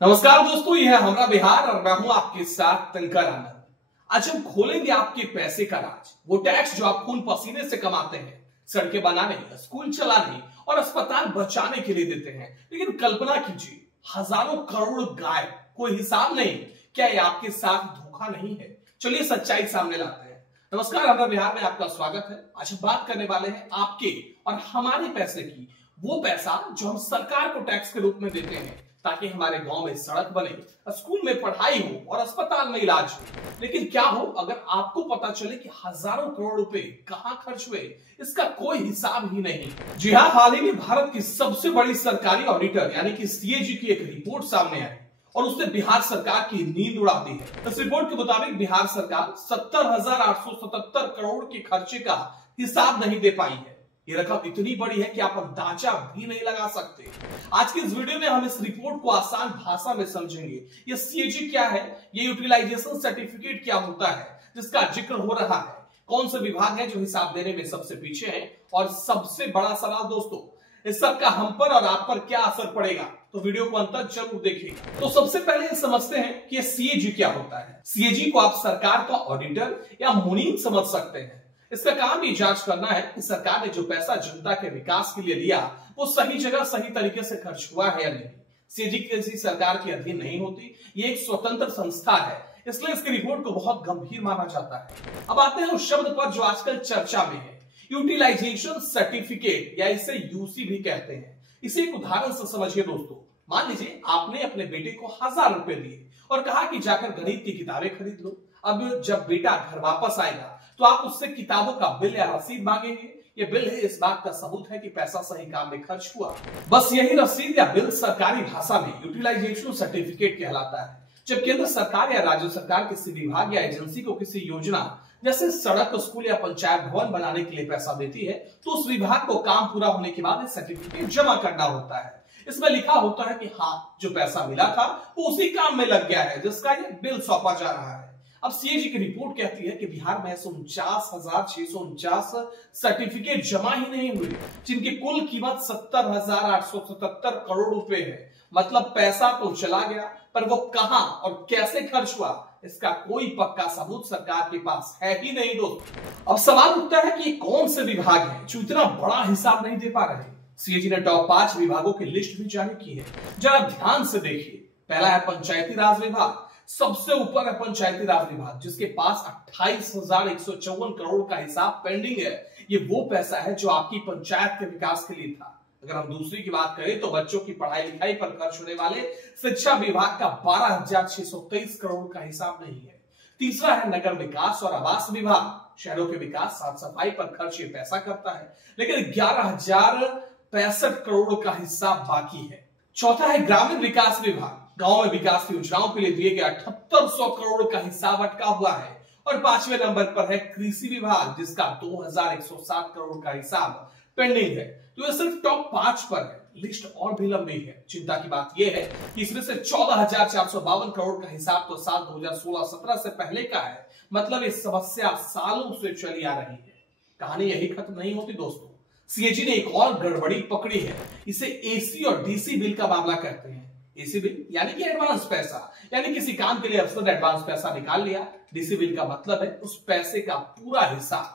नमस्कार दोस्तों, यह है हमारा बिहार और मैं हूं आपके साथ तंकर आनंद। आज हम खोलेंगे आपके पैसे का राज, वो टैक्स जो आप खून पसीने से कमाते हैं, सड़कें बनाने, स्कूल चलाने और अस्पताल बचाने के लिए देते हैं। लेकिन कल्पना कीजिए, हजारों करोड़ गायब, कोई हिसाब नहीं। क्या ये आपके साथ धोखा नहीं है? चलिए सच्चाई सामने लाते हैं। नमस्कार, हमारा बिहार में आपका स्वागत है। आज हम बात करने वाले हैं आपके और हमारे पैसे की, वो पैसा जो हम सरकार को टैक्स के रूप में देते हैं ताकि हमारे गांव में सड़क बने, स्कूल में पढ़ाई हो और अस्पताल में इलाज हो। लेकिन क्या हो अगर आपको पता चले कि हजारों करोड़ रुपए कहां खर्च हुए, इसका कोई हिसाब ही नहीं। जी हाँ, हाल ही में भारत की सबसे बड़ी सरकारी ऑडिटर यानी कि सीएजी की एक रिपोर्ट सामने आई और उसने बिहार सरकार की नींद उड़ा दी है। इस रिपोर्ट के मुताबिक बिहार सरकार 70,877 करोड़ के खर्चे का हिसाब नहीं दे पाई है। ये रकम इतनी बड़ी है कि आप अंदाजा भी नहीं लगा सकते। आज के इस वीडियो में हम इस रिपोर्ट को आसान भाषा में समझेंगे। ये सीएजी क्या है, ये यूटिलाइजेशन सर्टिफिकेट क्या होता है जिसका जिक्र हो रहा है, कौन से विभाग है जो हिसाब देने में सबसे पीछे हैं, और सबसे बड़ा सवाल दोस्तों, इस सब का हम पर और आप पर क्या असर पड़ेगा। तो वीडियो को अंत तक जरूर देखिएगा। तो सबसे पहले ये समझते हैं कि सीएजी क्या होता है। सीएजी को आप सरकार का ऑडिटर या मुनीम समझ सकते हैं। इसका काम ये जांच करना है कि सरकार ने जो पैसा जनता के विकास के लिए दिया वो सही जगह सही तरीके से खर्च हुआ है या नहीं। सीएजी किसी सरकार के अधीन नहीं होती, ये एक स्वतंत्र संस्था है, इसलिए इसकी रिपोर्ट को बहुत गंभीर माना जाता है। अब आते हैं उस शब्द पर जो आजकल चर्चा में है, यूटिलाइजेशन सर्टिफिकेट या इसे यूसी भी कहते हैं। इसे एक उदाहरण से समझिए दोस्तों। मान लीजिए आपने अपने बेटे को 1000 रुपए दिए और कहा कि जाकर गणित की किताबें खरीद लो। अब जब बेटा घर वापस आएगा तो आप उससे किताबों का बिल या रसीद मांगेंगे। ये बिल है, इस बात का सबूत है कि पैसा सही काम में खर्च हुआ। बस यही रसीद या बिल सरकारी भाषा में यूटिलाइजेशन सर्टिफिकेट कहलाता है। जब केंद्र सरकार या राज्य सरकार किसी विभाग या एजेंसी को किसी योजना जैसे सड़क, स्कूल या पंचायत भवन बनाने के लिए पैसा देती है तो उस विभाग को काम पूरा होने के बाद सर्टिफिकेट जमा करना होता है। इसमें लिखा होता है कि हाँ, जो पैसा मिला था वो उसी काम में लग गया है जिसका ये बिल सौंपा जा रहा है। अब सीएजी की रिपोर्ट कहती है कि बिहार में 49,649 सर्टिफिकेट जमा ही नहीं हुए, जिनकी कुल कीमत 70,877 करोड़ रुपए है। मतलब पैसा तो चला गया, पर वो कहां और कैसे खर्च हुआ इसका कोई पक्का सबूत सरकार के पास है ही नहीं दोस्तों। अब सवाल उठता है कि कौन से विभाग हैं जो इतना बड़ा हिसाब नहीं दे पा रहे। सीएजी ने टॉप 5 विभागों की लिस्ट भी जारी की है, जरा ध्यान से देखिए। पहला है पंचायती राज विभाग। सबसे ऊपर है पंचायती राज विभाग, जिसके पास 28,154 करोड़ का हिसाब पेंडिंग है। ये वो पैसा है जो आपकी पंचायत के विकास के लिए था। अगर हम दूसरी की बात करें तो बच्चों की पढ़ाई लिखाई पर खर्च होने वाले शिक्षा विभाग का 12,623 करोड़ का हिसाब नहीं है। तीसरा है नगर विकास और आवास विभाग। शहरों के विकास, साफ सफाई पर खर्च ये पैसा करता है, लेकिन 11,065 करोड़ का हिसाब बाकी है। चौथा है ग्रामीण विकास विभाग। गांव में विकास की योजनाओं के लिए दिए गए 7800 करोड़ का हिसाब अटका हुआ है। और 5वें नंबर पर है कृषि विभाग, जिसका 2107 करोड़ का हिसाब पेंडिंग है। तो ये सिर्फ टॉप 5 पर है, लिस्ट और भी लंबी है। चिंता की बात यह है कि इसमें से 14,452 करोड़ का हिसाब तो साल 2016-17 से पहले का है। मतलब ये समस्या सालों से चली आ रही है। कहानी यही खत्म नहीं होती दोस्तों। सीएजी ने एक और गड़बड़ी पकड़ी है, इसे एसी और डीसी बिल का मामला कहते हैं। एसी बिल यानी कि एडवांस पैसा, यानी किसी काम के लिए अफसर ने एडवांस पैसा निकाल लिया। डीसी बिल का मतलब है उस पैसे का पूरा हिसाब।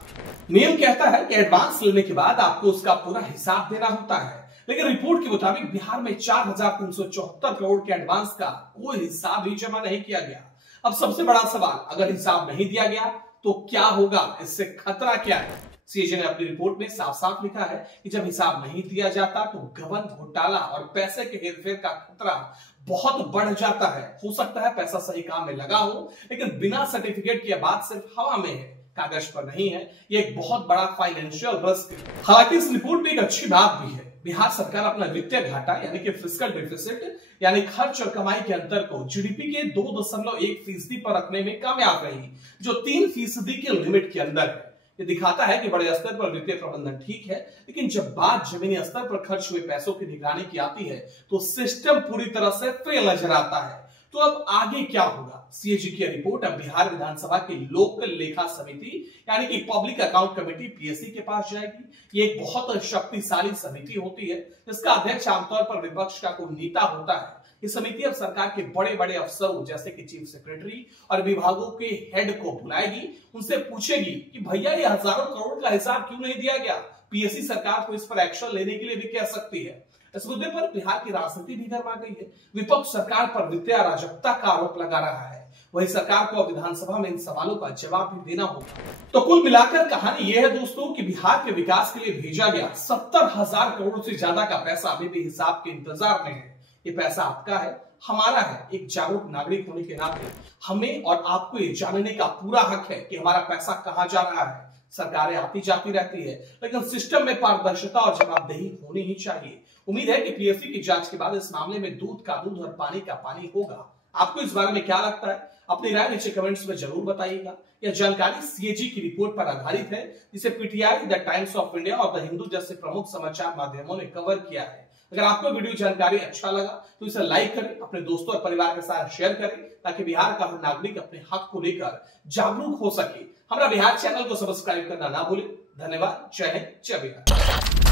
नियम कहता है कि एडवांस लेने के बाद आपको उसका पूरा हिसाब देना होता है, लेकिन रिपोर्ट के मुताबिक बिहार में 4,374 करोड़ के एडवांस का कोई हिसाब ही जमा नहीं किया गया। अब सबसे बड़ा सवाल, अगर हिसाब नहीं दिया गया तो क्या होगा, इससे खतरा क्या है? सीएजी ने अपनी रिपोर्ट में साफ साफ लिखा है कि जब हिसाब नहीं दिया जाता तो गबन, घोटाला और पैसे के हेरफेर का खतरा बहुत बढ़ जाता है। हो सकता है पैसा सही काम में लगा हो, लेकिन बिना सर्टिफिकेट की बात सिर्फ हवा में है, कागज पर नहीं है। ये एक बहुत बड़ा फाइनेंशियल रिस्क है। हालांकि इस रिपोर्ट में एक अच्छी बात भी है, बिहार सरकार अपना वित्तीय घाटा यानी कि फिस्कल डेफिसिट यानी खर्च और कमाई के अंतर को जीडीपी के 2.1% पर रखने में कामयाब रही, जो 3% के लिमिट के अंदर है। ये दिखाता है कि बड़े स्तर पर वित्तीय प्रबंधन ठीक है, लेकिन जब बात जमीनी स्तर पर खर्च हुए पैसों की निगरानी की आती है तो सिस्टम पूरी तरह से फेल नजर आता है। तो अब आगे क्या होगा? सीएजी की रिपोर्ट अब बिहार विधानसभा की लोक लेखा समिति यानी कि पब्लिक अकाउंट कमेटी पीएससी के पास जाएगी। ये एक बहुत शक्तिशाली समिति होती है जिसका अध्यक्ष आमतौर पर विपक्ष का कोई नेता होता है, ये समिति अब सरकार के बड़े बड़े अफसरों जैसे कि चीफ सेक्रेटरी और विभागों के हेड को बुलाएगी, उनसे पूछेगी कि भैया ये हजारों करोड़ का हिसाब क्यों नहीं दिया गया। पीएससी सरकार को इस पर एक्शन लेने के लिए भी कह सकती है। इस मुद्दे पर बिहार की राजनीति भी गर्मा गई है। विपक्ष सरकार पर वित्तीय अराजकता का आरोप लगा रहा है, वही सरकार को विधानसभा में इन सवालों का जवाब भी देना होगा। तो कुल मिलाकर कहानी यह है दोस्तों कि बिहार के विकास के लिए भेजा गया 70,000 करोड़ से ज्यादा का पैसा अभी भी हिसाब के इंतजार में है। ये पैसा आपका है, हमारा है। एक जागरूक नागरिक होने के नाते हमें और आपको ये जानने का पूरा हक है कि हमारा पैसा कहां जा रहा है। सरकारें आती जाती रहती है, लेकिन सिस्टम में पारदर्शिता और जवाबदेही होनी ही चाहिए। उम्मीद है कि पीएससी की जांच के बाद इस मामले में दूध का दूध और पानी का पानी होगा। आपको इस बारे में क्या लगता है? अपनी राय नीचे कमेंट्स में जरूर बताइएगा। यह जानकारी सीएजी की रिपोर्ट पर आधारित है, जिसे PTI, the times of India और द हिंदू जैसे प्रमुख समाचार माध्यमों ने कवर किया है। अगर आपको वीडियो जानकारी अच्छा लगा तो इसे लाइक करें, अपने दोस्तों और परिवार के साथ शेयर करें, ताकि बिहार का हर नागरिक अपने हक को लेकर जागरूक हो सके। हमारा बिहार चैनल को सब्सक्राइब करना ना भूलें। धन्यवाद। जय हिंद, जय बिहार।